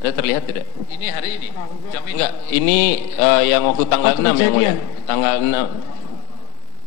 Ada terlihat tidak? Ini hari ini? Jam ini? Enggak, ini yang waktu tanggal 6 yang mulia. Tanggal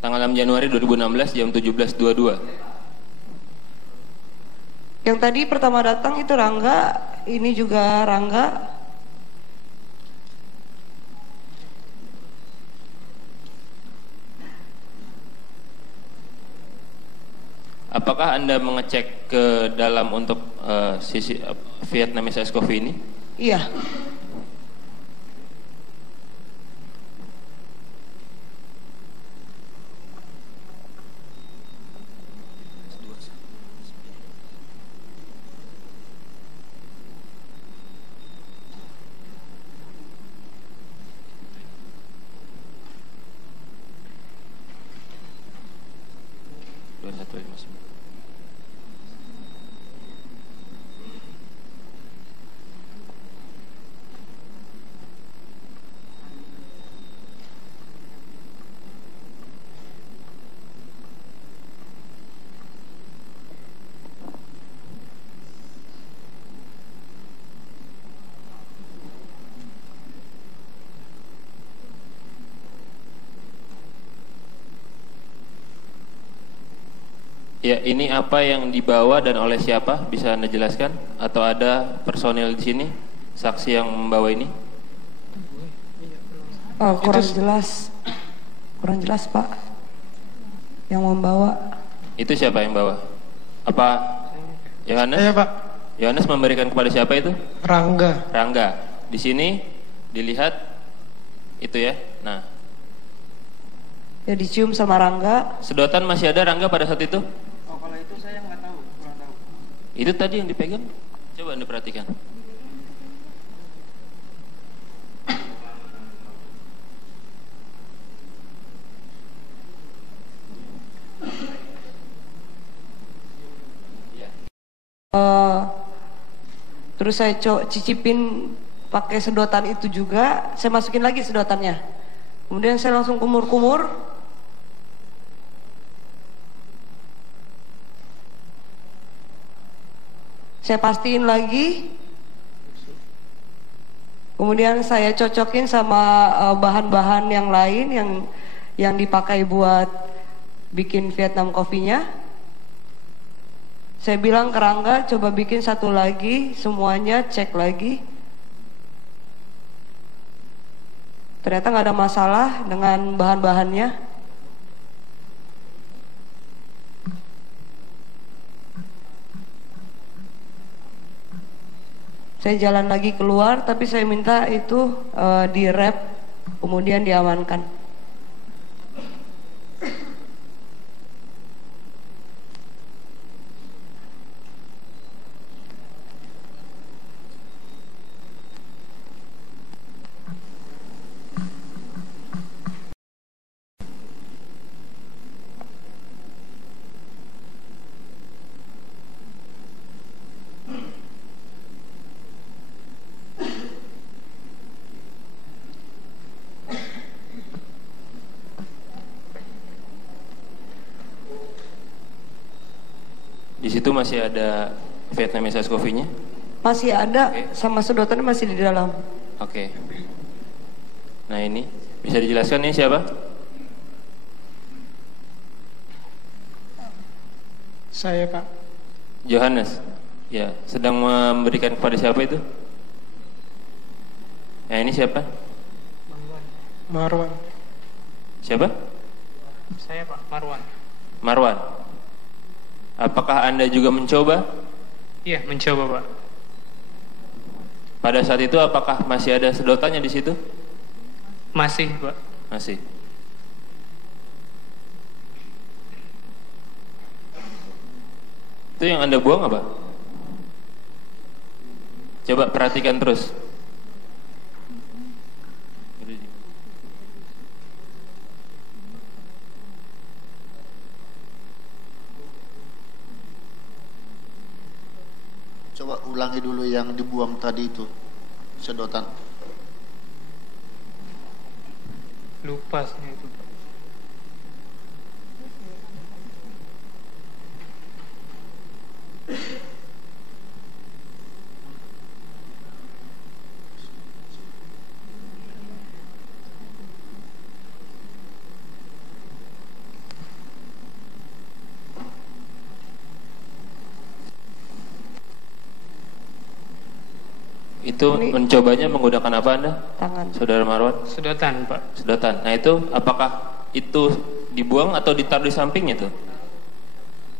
6 Januari 2016 jam 17.22. Yang tadi pertama datang itu Rangga, ini juga Rangga. Apakah Anda mengecek ke dalam untuk sisi Vietnamese Ice Coffee ini? Iya. Ya, ini apa yang dibawa dan oleh siapa? Bisa Anda jelaskan? Atau ada personil di sini, saksi yang membawa ini? Oh, kurang jelas Pak. Yang membawa. Itu siapa yang bawa? Apa Yohanes? Saya Pak. Yohanes memberikan kepada siapa itu? Rangga. Rangga. Di sini dilihat itu ya. Nah, Ya dicium sama Rangga. sedotan masih ada Rangga pada saat itu? Oh, kalau itu saya nggak tahu, kurang tahu. Itu tadi yang dipegang. Coba Anda perhatikan. Terus saya cicipin pakai sedotan itu juga. Saya masukin lagi sedotannya. Kemudian saya langsung kumur-kumur. Saya pastiin lagi. Kemudian saya cocokin sama bahan-bahan yang lain yang dipakai buat bikin Vietnam coffee-nya. Saya bilang ke Rangga, coba bikin satu lagi, semuanya cek lagi. Ternyata nggak ada masalah dengan bahan-bahannya. Saya jalan lagi keluar, tapi saya minta itu di wrap, kemudian diamankan. Di situ masih ada Vietnamese Ice Coffee-nya? Masih ada, Oke. sama sedotannya masih di dalam. Oke. Nah ini, bisa dijelaskan ini siapa? Saya Pak. Johannes. Ya, sedang memberikan kepada siapa itu? Nah ini siapa? Marwan. Siapa? Saya Pak, Marwan. Marwan. Apakah Anda juga mencoba? Iya, mencoba Pak. Pada saat itu apakah masih ada sedotannya di situ? Masih Pak. Masih. Itu yang Anda buang apa? Coba perhatikan terus. Coba ulangi dulu yang dibuang tadi itu, sedotan. Lupa saya itu Pak. Itu Ini- mencobanya menggunakan apa Anda? Tangan. Saudara Marwan? Sedotan, Pak. Sedotan. Nah itu apakah itu dibuang atau ditaruh di sampingnya tuh?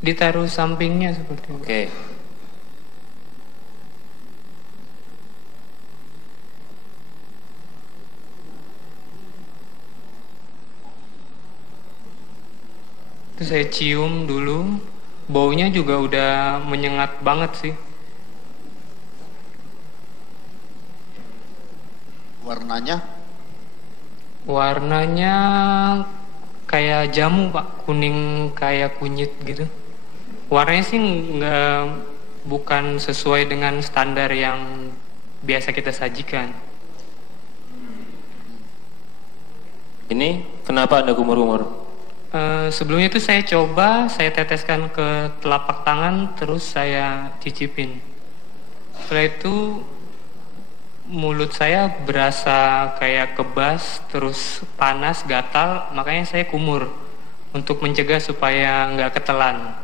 Ditaruh sampingnya seperti itu. Oke. Itu saya cium dulu. Baunya juga udah menyengat banget sih. Warnanya Warnanya kayak jamu, Pak. Kuning kayak kunyit gitu. Warnanya sih bukan sesuai dengan standar yang biasa kita sajikan. Ini kenapa Anda kumur-kumur? Sebelumnya itu saya coba, saya teteskan ke telapak tangan, terus saya cicipin. Setelah itu mulut saya berasa kayak kebas, terus panas, gatal, makanya saya kumur untuk mencegah supaya nggak ketelan.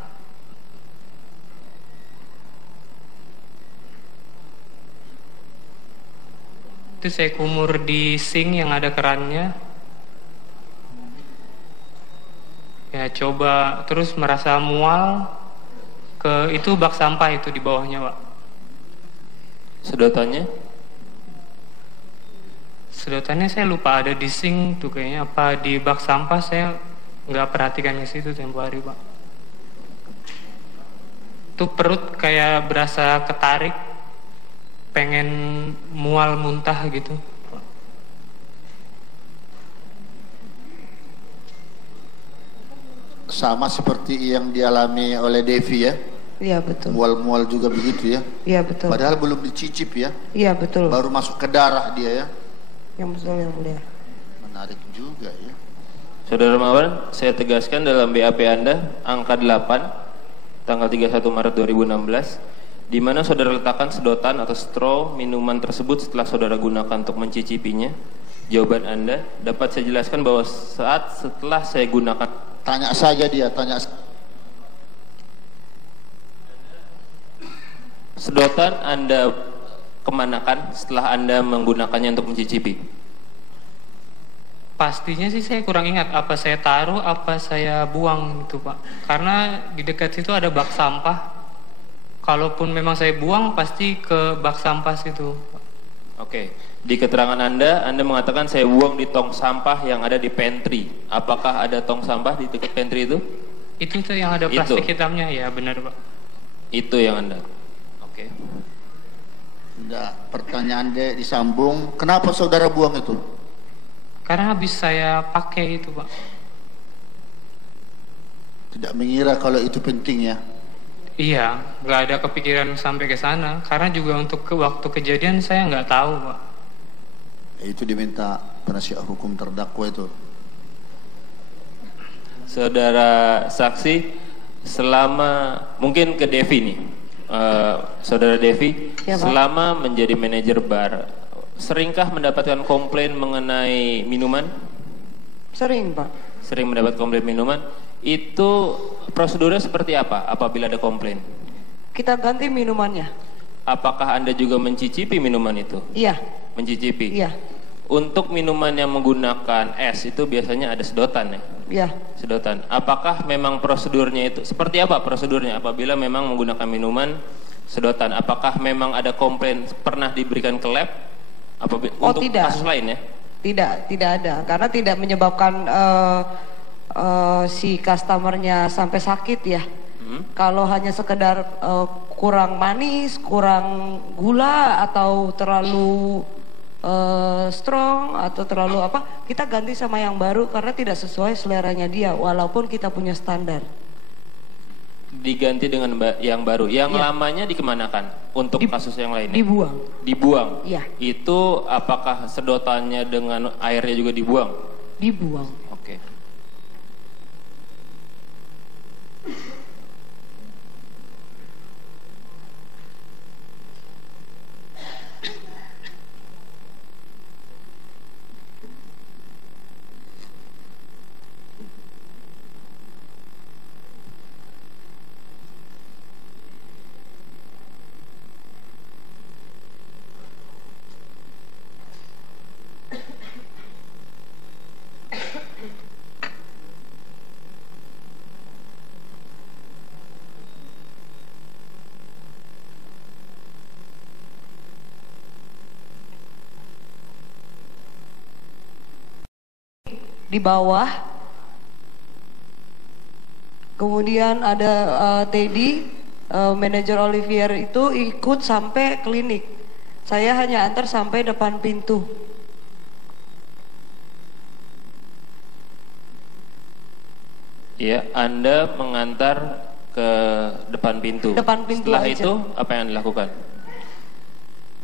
Itu saya kumur di sink yang ada kerannya. Ya coba terus merasa mual ke itu bak sampah itu di bawahnya, Pak. Sedotannya? Sedotannya saya lupa ada di sink tuh kayaknya, apa di bak sampah, saya nggak perhatikan ke situ tempo hari, Pak. Tuh perut kayak berasa ketarik, pengen mual muntah gitu. sama seperti yang dialami oleh Devi ya. Iya betul. Mual-mual juga begitu ya. Iya betul. Padahal belum dicicip ya. Iya betul. Baru masuk ke darah dia ya. Yang betul yang mulia. Menarik juga ya. Saudara Marwan, saya tegaskan dalam BAP Anda angka 8 tanggal 31 Maret 2016 di mana saudara letakkan sedotan atau straw minuman tersebut setelah saudara gunakan untuk mencicipinya. Jawaban Anda dapat saya jelaskan bahwa saat setelah saya gunakan. Tanya saja dia, tanya. Sedotan Anda kemanakan setelah Anda menggunakannya untuk mencicipi? Pastinya sih saya kurang ingat apa saya taruh, apa saya buang gitu, Pak. Karena di dekat situ ada bak sampah. Kalaupun memang saya buang pasti ke bak sampah situ. Oke. Di keterangan Anda mengatakan saya buang di tong sampah yang ada di pantry. Apakah ada tong sampah di dekat pantry itu? Itu yang ada plastik hitamnya, ya benar, Pak. Itu yang Anda. Oke. Enggak, pertanyaan dia disambung. Kenapa saudara buang itu? Karena habis saya pakai itu, Pak. Tidak mengira kalau itu penting ya. Iya, nggak ada kepikiran sampai ke sana. Karena juga untuk waktu kejadian saya nggak tahu, Pak. Itu diminta penasihat hukum terdakwa itu. Saudara saksi, selama mungkin ke Devi nih, saudara Devi, Ya, Pak. selama menjadi manajer bar, seringkah mendapatkan komplain mengenai minuman? Sering Pak. Sering mendapat komplain minuman. Itu prosedurnya seperti apa apabila ada komplain? Kita ganti minumannya. Apakah Anda juga mencicipi minuman itu? Iya. Mencicipi? Iya. Untuk minuman yang menggunakan es itu biasanya ada sedotan ya? Iya. Sedotan. Apakah memang prosedurnya itu seperti apa prosedurnya apabila memang menggunakan minuman sedotan? Apakah memang ada komplain pernah diberikan ke lab? Oh, untuk tidak. kasus lain ya? Tidak ada. Karena tidak menyebabkan si customernya sampai sakit ya. Kalau hanya sekedar kurang manis, kurang gula atau terlalu strong atau terlalu apa, kita ganti sama yang baru karena tidak sesuai seleranya dia walaupun kita punya standar. Diganti dengan yang baru. Yang Ya. lamanya dikemanakan untuk kasus yang lainnya? Dibuang. Dibuang. Iya. Itu apakah sedotannya dengan airnya juga dibuang? Dibuang. Oke. di bawah. Kemudian ada Teddy, manajer Olivier itu ikut sampai klinik. Saya hanya antar sampai depan pintu. Iya, Anda mengantar ke depan pintu. Depan pintu Setelah aja. itu apa yang dilakukan?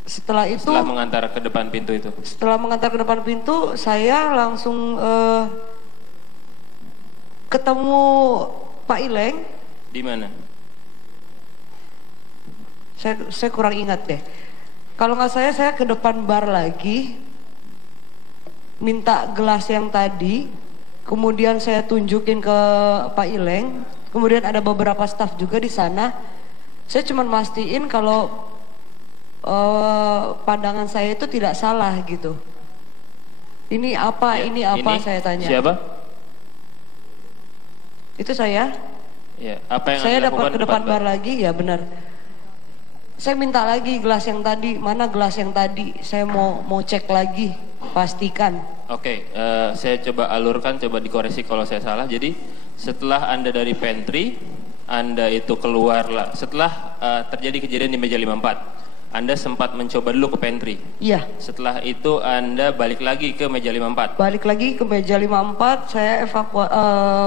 Setelah itu, Setelah mengantar ke depan pintu itu. setelah mengantar ke depan pintu, saya langsung ketemu Pak Ileng. Di mana? Saya kurang ingat deh. Kalau nggak saya ke depan bar lagi, minta gelas yang tadi, kemudian saya tunjukin ke Pak Ileng, kemudian ada beberapa staf juga di sana. Saya cuma mastiin kalau pandangan saya itu tidak salah gitu. Ini apa, Ya, ini apa, ini saya tanya. Siapa? Itu saya. Ya, apa yang Saya Anda dapat lakukan ke depan bar lagi, ya benar. Saya minta lagi gelas yang tadi, mana gelas yang tadi? Saya mau cek lagi, pastikan. Oke, saya coba alurkan, coba dikoreksi kalau saya salah. Jadi setelah Anda dari pantry, Anda itu keluar lah. Setelah terjadi kejadian di meja 54, Anda sempat mencoba dulu ke pantry. Iya. Setelah itu Anda balik lagi ke meja 54. Balik lagi ke meja 54, saya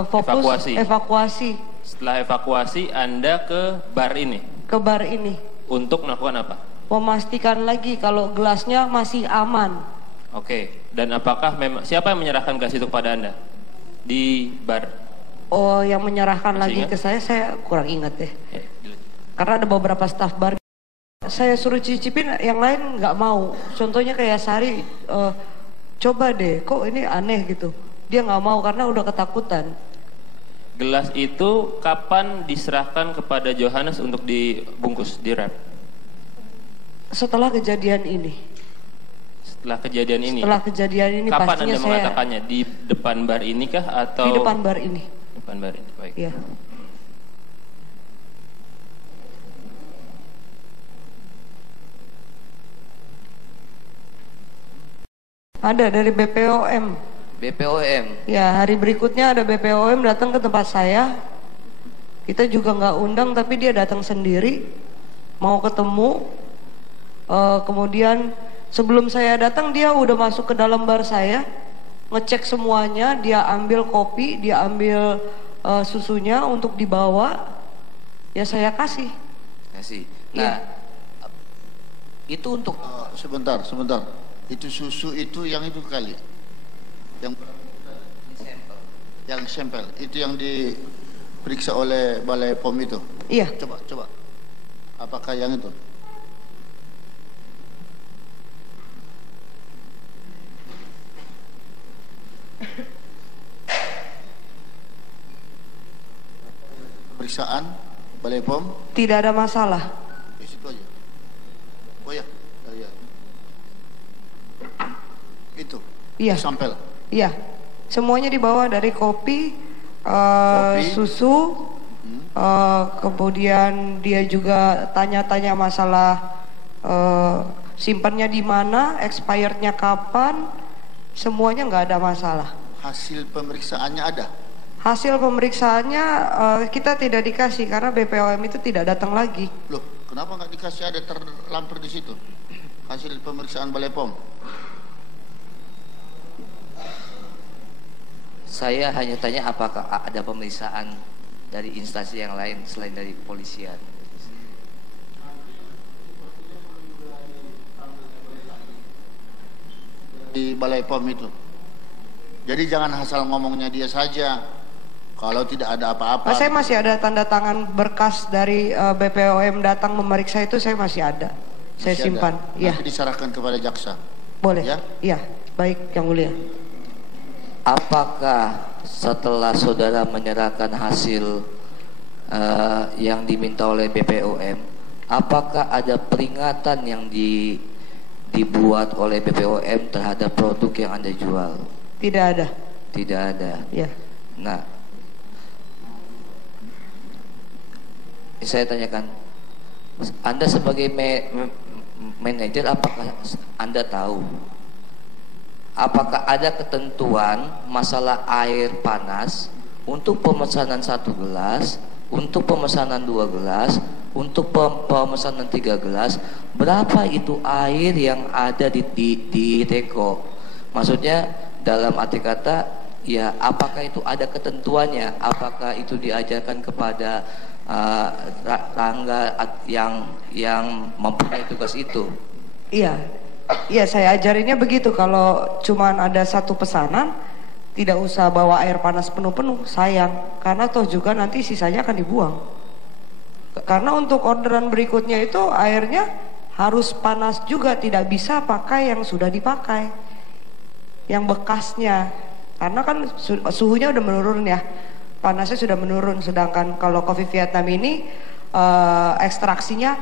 fokus evakuasi Setelah evakuasi, Anda ke bar ini ke bar ini. untuk melakukan apa? Memastikan lagi kalau gelasnya masih aman. Oke, dan apakah memang siapa yang menyerahkan gelas itu kepada Anda di bar? Oh, yang menyerahkan Masih lagi ingat? ke saya kurang ingat deh. Ya, Karena ada beberapa staf bar. Saya suruh cicipin, yang lain nggak mau. Contohnya kayak Sari, coba deh, kok ini aneh gitu. Dia nggak mau karena udah ketakutan. Gelas itu kapan diserahkan kepada Johannes untuk dibungkus, dirap? Setelah kejadian ini. Setelah kejadian ini. Setelah kejadian ini Kapan pastinya Anda saya mengatakannya? Di depan bar ini kah atau di depan bar ini. Depan bar ini. Baik. Iya. Ada dari BPOM. BPOM. Ya, hari berikutnya ada BPOM datang ke tempat saya. Kita juga nggak undang, tapi dia datang sendiri, mau ketemu. Kemudian sebelum saya datang dia udah masuk ke dalam bar saya, ngecek semuanya. Dia ambil kopi, dia ambil susunya untuk dibawa. Ya saya kasih. Kasih. Iya. Nah, itu untuk Sebentar. Itu susu itu yang itu kali. Yang sampel. Itu yang diperiksa oleh Balai POM itu. Iya. Coba. Apakah yang itu? Pemeriksaan Balai POM Tidak ada masalah. di situ aja. Oh ya. Ya. Itu. Iya. Sampel. Iya. Semuanya dibawa dari kopi, Kopi. susu, kemudian dia juga tanya-tanya masalah simpannya di mana, expirednya kapan, semuanya nggak ada masalah. Hasil pemeriksaannya ada. Hasil pemeriksaannya kita tidak dikasih karena BPOM itu tidak datang lagi. Loh, kenapa nggak dikasih ada terlampir di situ? Hasil pemeriksaan Balai POM. saya hanya tanya apakah ada pemeriksaan dari instansi yang lain selain dari kepolisian. Di Balai POM itu. Jadi jangan asal ngomongnya dia saja. Kalau tidak ada apa-apa. Saya masih ada tanda tangan berkas dari BPOM datang memeriksa itu, saya masih ada. Saya Masih simpan. ada. Iya. Nanti diserahkan kepada jaksa. Boleh. Ya? Iya. Baik, Yang Mulia. Apakah setelah saudara menyerahkan hasil yang diminta oleh BPOM, apakah ada peringatan yang dibuat oleh BPOM terhadap produk yang Anda jual? Tidak ada. Tidak ada. Iya. Nah, saya tanyakan, Anda sebagai manajer, apakah Anda tahu apakah ada ketentuan masalah air panas untuk pemesanan 1 gelas, untuk pemesanan 2 gelas, untuk pemesanan 3 gelas, berapa itu air yang ada di teko? Maksudnya dalam arti kata, ya apakah itu ada ketentuannya? Apakah itu diajarkan kepada tangga yang mempunyai tugas itu? Iya, iya saya ajarinnya begitu. Kalau cuman ada satu pesanan, tidak usah bawa air panas penuh-penuh, sayang. Karena toh juga nanti sisanya akan dibuang. Karena untuk orderan berikutnya itu airnya harus panas juga, tidak bisa pakai yang sudah dipakai, yang bekasnya. Karena kan suhunya udah menurun ya, panasnya sudah menurun. Sedangkan kalau kopi Vietnam ini ekstraksinya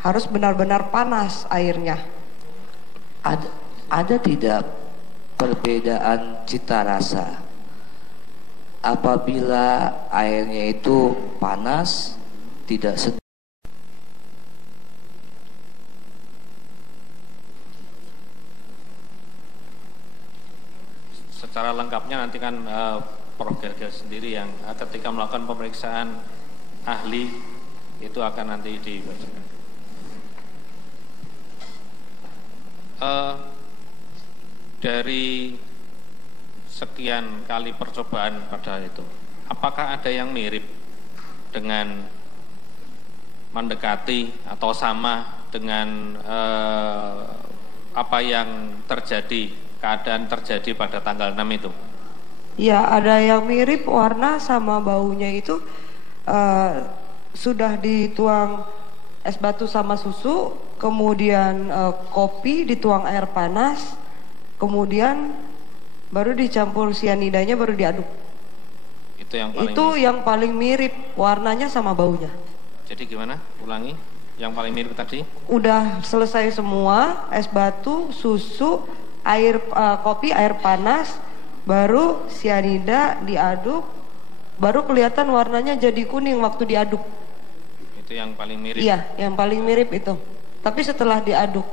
harus benar-benar panas airnya. Ada tidak perbedaan cita rasa apabila airnya itu panas, tidak secara lengkapnya nanti kan Prof. Gergel sendiri yang ketika melakukan pemeriksaan ahli itu akan nanti dibacakan. Dari sekian kali percobaan pada itu, apakah ada yang mirip dengan mendekati atau sama dengan apa yang terjadi, keadaan terjadi pada tanggal 6 itu? Ya, ada yang mirip warna sama baunya itu sudah dituang es batu sama susu, kemudian kopi dituang air panas, kemudian baru dicampur sianidanya, baru diaduk. Itu yang paling mirip warnanya sama baunya. Jadi gimana? Ulangi. Yang paling mirip tadi? Udah selesai semua, es batu, susu, air kopi, air panas, baru sianida diaduk, baru kelihatan warnanya jadi kuning waktu diaduk. Itu yang paling mirip? Iya, yang paling mirip itu. Tapi setelah diaduk.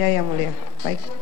Ya, yang mulia. Baik.